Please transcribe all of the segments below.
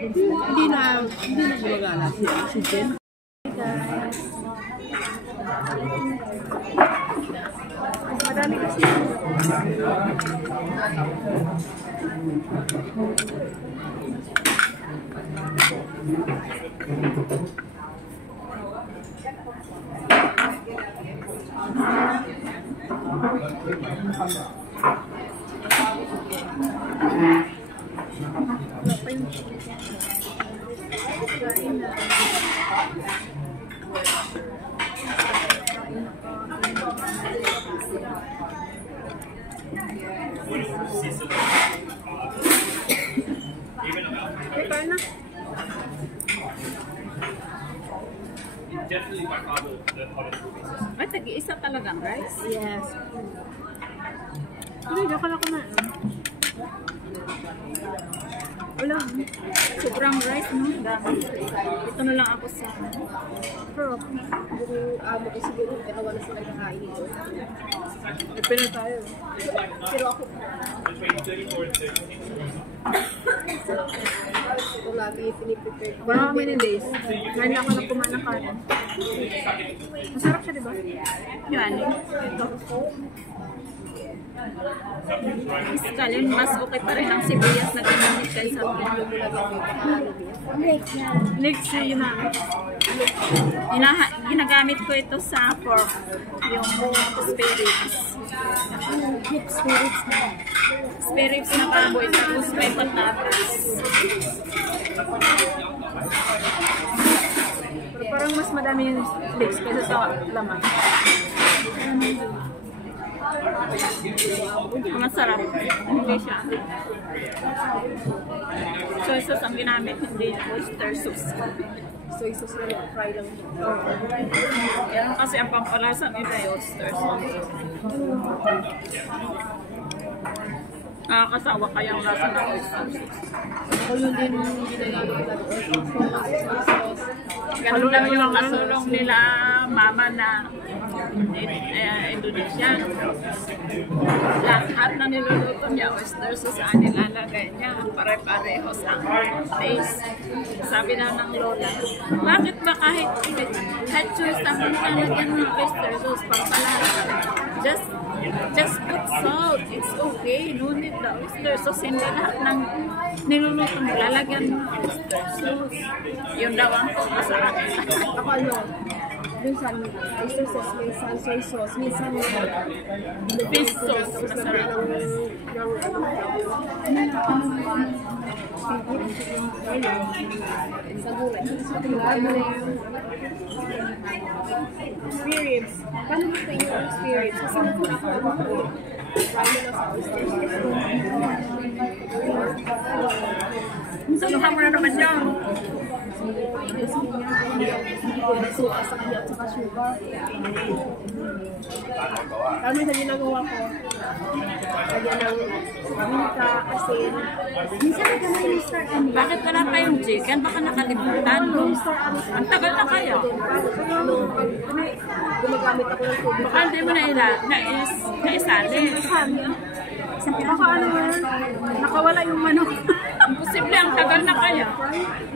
Hindi na gumagala si Jen. Madami kasi. Ay, tag-iisa talagang rice? Yes. Hindi, ako na kumain. Wala. Sobrang rice, no? Dami. Ito na lang ako sa... Pero, amo ko siguro, kaya wala sila nakain ito. Depende tayo. Pero ako... Ito lagi piniprepare. For how many days? Ngayon ako na kumain ng kanin. Masarap siya, diba? Yan. Ito. Kalin, mas okay pa rin ang sibuyas na ginamit kaysa Next, yun na. Ginagamit ko ito sa pork, yung spare ribs. Spare ribs na baboy, tapos may patatas. Pero parang mas madami yung legs kaysa sa laman. Masarap. Hindi siya. Soy sauce ang ginamit, hindi oyster sauce. Soy sauce lang, fry lang. Yan kasi ang pampalasa nila ay oyster sauce. Nakakasawa kaya ang lasa ng oyster sauce. Ako yun din ginagamit ko sauce. Ganun lang yung kasulong nila mama na Indonesian. Lahat na niluluto niya oyster sauce ang nilalagay niya. Pare-pareho sa taste. Sabi na ng lola, bakit ba kahit choice ang nilalagyan ng oyster sauce pampalasa? Just put salt. It's okay. No need the oyster sauce. Hindi lahat ng niluluto mo lalagyan ng oyster sauce. Yun daw ang masarap. Ako ano, minsan oyster sauce, minsan soy sauce, minsan Fish sauce. Masarap. Sa gulay. Spare ribs. Paano mo ito yung spare ribs? Kasi nagpuna ako fry mo na sa oyster sauce. Saluhan mo na naman yan. Suka sa kanya at saka sugar. Ano sa ginagawa ko? Lagyan ng minta, asin. Minsan ka na yung star anise. Bakit wala pa yung chicken? Baka nakalimutan. Ang tagal na kaya. Gumagamit ako ng tubig. Baka hindi mo naisali. Baka ano nakawala yung manok. Imposible, ang tagal na kaya.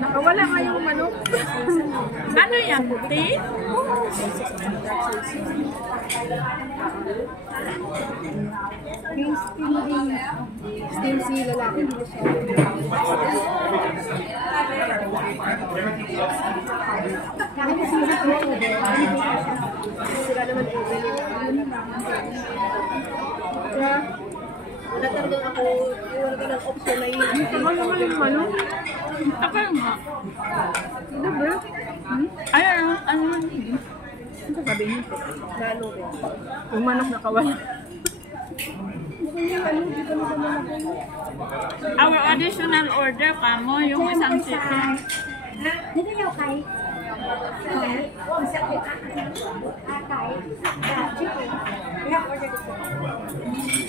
Nakawala nga yung manok. Ano yan? Puti? Yung steam si lalaki. Sila naman kaya wala talagang ako, wala ka ng option na yun. Tagal naman yung manok. Tagal nga. Ano ba? Ay, ano? Ano sabihin ko? Lalo rin. Yung manok na kawala. Our additional order kamo yung isang chicken. Dito niyo kay.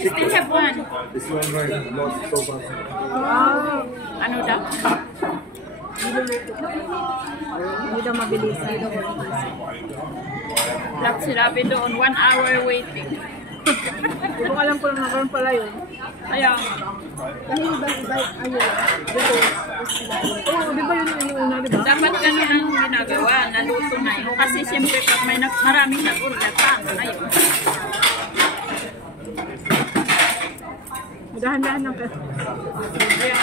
Still have one. This one right, not so far. Ano daw? Hindi daw mabilis. Hindi daw mabilis. Lahat sinabi doon, 1 hour waiting. Hindi ko alam kung nagkaroon pala yun. Kaya, Dahil iba, ayun lang. Oo, di ba yun yung una, di ba? dapat ganun ang ginagawa, naluto na yun. Kasi siyempre pag may maraming nag-order pa, ayun. Dahan-dahan lang ka. Kaya,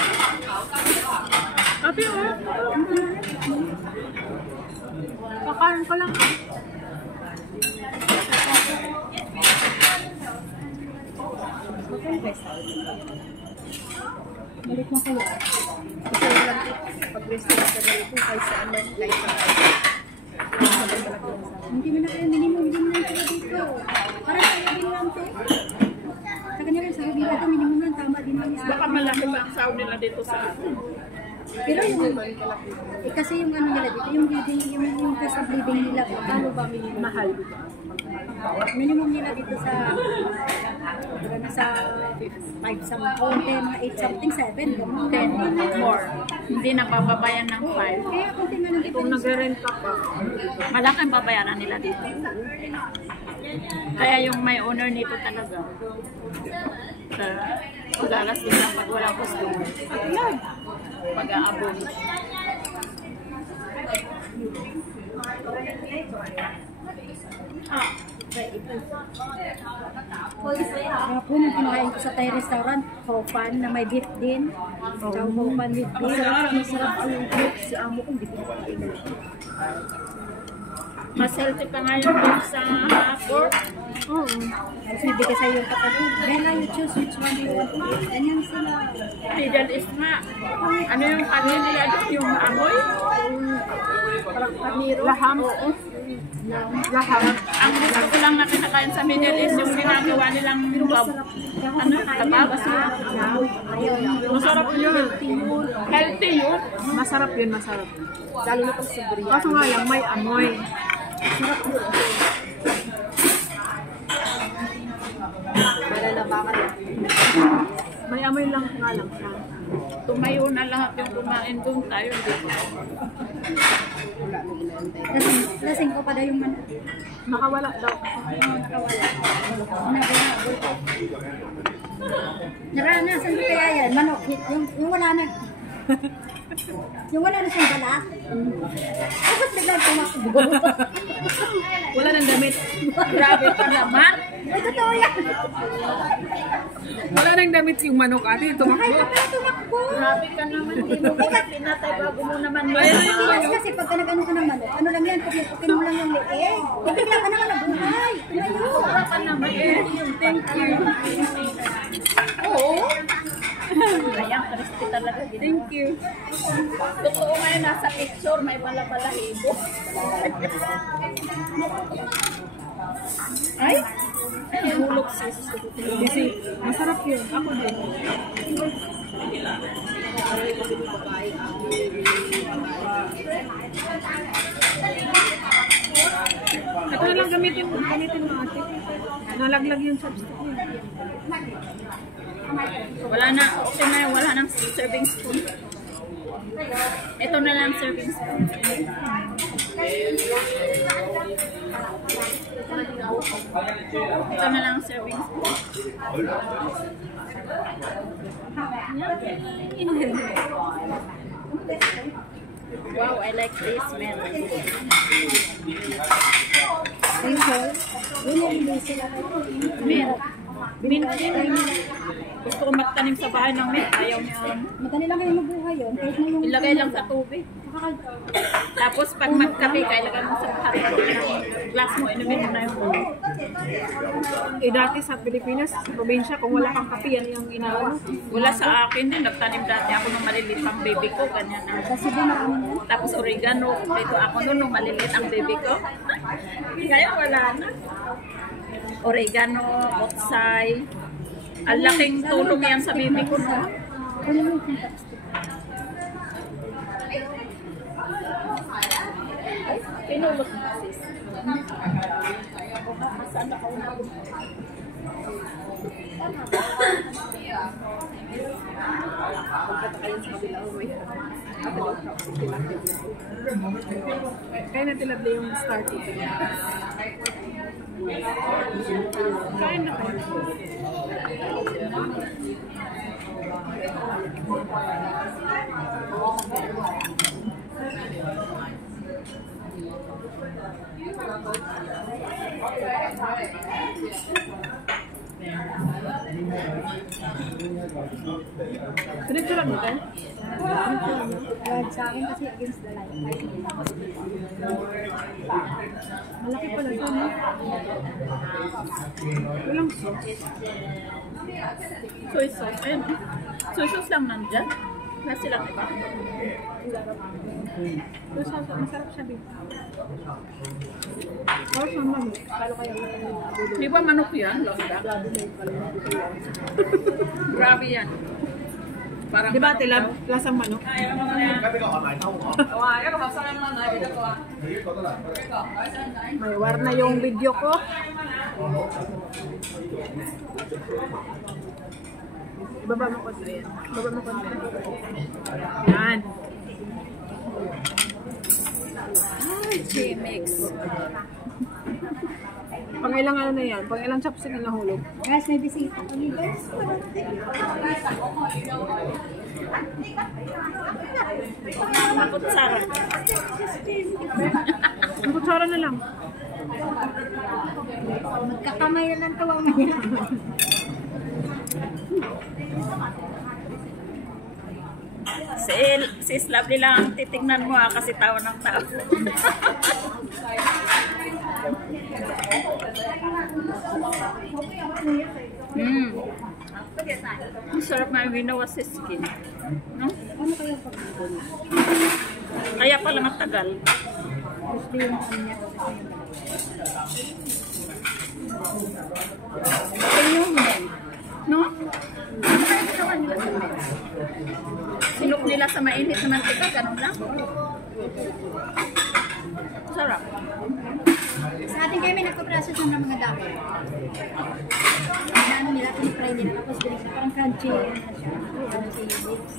Ate, oh. Kakain ka lang. Balik na kayo. Kasi lang, pag-rest na sa ganito, kahit saan man, kahit saan. Hindi mo na kayo minimum din lang sila dito. Para sa din lang to. Sa kanya rin, sabi dito, minimum lang, tama din lang yan. baka malaki pa ang sound nila dito sa atin. Pero yung, kasi yung ano nila dito, yung living, yung cost of living nila, paano ba minimum? Mahal dito. Minimum nila dito sa, sa 5 something, mga 8 something, 7, gano'n. 10 more. Hindi na bababayan ng 5. Kaya kunti nga ng Kung difference. nag-rent ka pa, Malaking babayaran nila dito. Kaya yung may owner nito talaga. Pag-alas din lang pag walang customer. Pag-aabon. Kaya po nung kinain ko sa Thai restaurant, hopan na may beef din. Chow hopan with beef. masarap ang beef. Si amo ko, hindi ko makain. Mas healthy pa nga yung beef sa pork. Oo. Tapos bibigay sa'yo yung kapatid. Bella, you choose which one you want to eat. Ganyan sila. Middle East nga. Ano yung kanin nila doon? Yung amoy? Parang kaniro. Laham. Oo. Laham. Ang gusto ko lang na kinakain sa Middle East yung ginagawa nilang tababas yun. Masarap yun. Healthy yun. Masarap yun, masarap. Lalo na pag sa biryani. Kaso nga lang, may amoy. Sarap yun. Malalabakan. May amoy lang nga lang siya. Tumayo na lahat yung kumain doon tayo. Lasing ko pa daw yung manok. Makawala daw. Naranasan ko kaya yan, manok. Yung wala na. Yung wala na siyang balat. Tapos biglang tumakbo. Wala nang damit. Grabe pa naman. Ay, totoo yan. Wala nang damit yung manok ate. Ay, Tumakbo. kapag tumakbo. Grabe ka naman. Hindi mo ba pinatay bago mo naman Kasi pagka nag-ano ka ng manok, ano lang yan, pukin mo lang yung leeg. Bigla ka naman nabuhay. Sobra pa naman. Thank you. Oo. Ayan, crispy talaga. Thank you. Totoo ngayon nasa picture, may bala-balahibo. Ay! Ay, hulog sis. Kasi masarap yun. Ako din. Ito na lang gamitin mo ate. Nalaglag yung chopstick niya. Wala na, okay na yun. Wala nang serving spoon. Ito na lang serving spoon. Ito na lang serving spoon. Wow, I like this smell. Ayun, yun yung sila. Mint. Mint din. Gusto ko magtanim sa bahay ng milk. Ayaw niya. Madali lang kayo mabuhay yun. Kahit na yung... Ilagay lang sa tubig. Tapos pag magkape ka, ilagay mo sa glass mo, inumin mo na yung Eh dati sa Pilipinas, sa probinsya, kung wala kang kape, yan yung inaano. wala sa akin din. Nagtanim dati ako ng maliliit ang baby ko. Ganyan na. Sa Cebu marami na. Tapos oregano. Dito ako noon nung maliliit ang baby ko. Ngayon wala na. Oregano, otsay. Ang laking tulong yan sa baby ko no. Kunin mo yung plastic. Pinulot mo sis. Saan na kauna? Kaya na tilabli yung starting. Kain na kayo. Pinagsulat mo tayo? Wag sa akin kasi against the light. Malaki pala ito, no? Walang sauce. Soy sauce. Ayun. Soy sauce lang nandyan. Wala silang iba. Masarap siya, babe. Or sa manok. Kalo kaya Di ba manok yan? Londa? Grabe yan. Parang di ba manok tilab? daw. Lasang manok? May war na yung video ko. Ibaba mo konti yan. Ibaba mo konti. Yan. Ay, G-mix. Pang ilang ano na yan? Pang ilang chopstick na nahulog? Guys, may bisita kami guys. Kutsara. Ang kutsara na lang. Magkakamay na lang tawang maya. Si Lovely lang ang titignan mo kasi tawa ng tao. Ang sarap nga yung ginawa sa skin. No? Ano kaya pag-ibon? Kaya pala matagal. Gusto yung kanya. Yung no? Ano kaya ginawa nila sa men? Sinok nila sa mainit na mantika, ganun lang. Sarap. Sa atin kayo may nagpa-process ng mga dami. Ano nila, pinipry nila. Tapos bilis parang crunchy. Crunchy bits.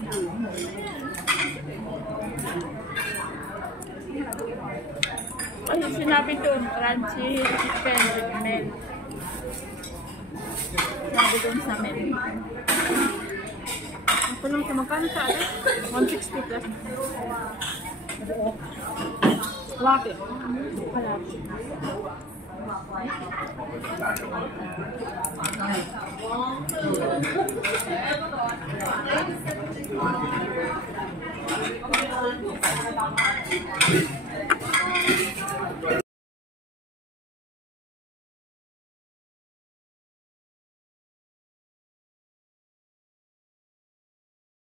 Kasi sinabi doon, crunchy chicken with milk. Sinabi doon sa menu. Ako lang sa magkano sa atin? 160 plus. Laki. Laki.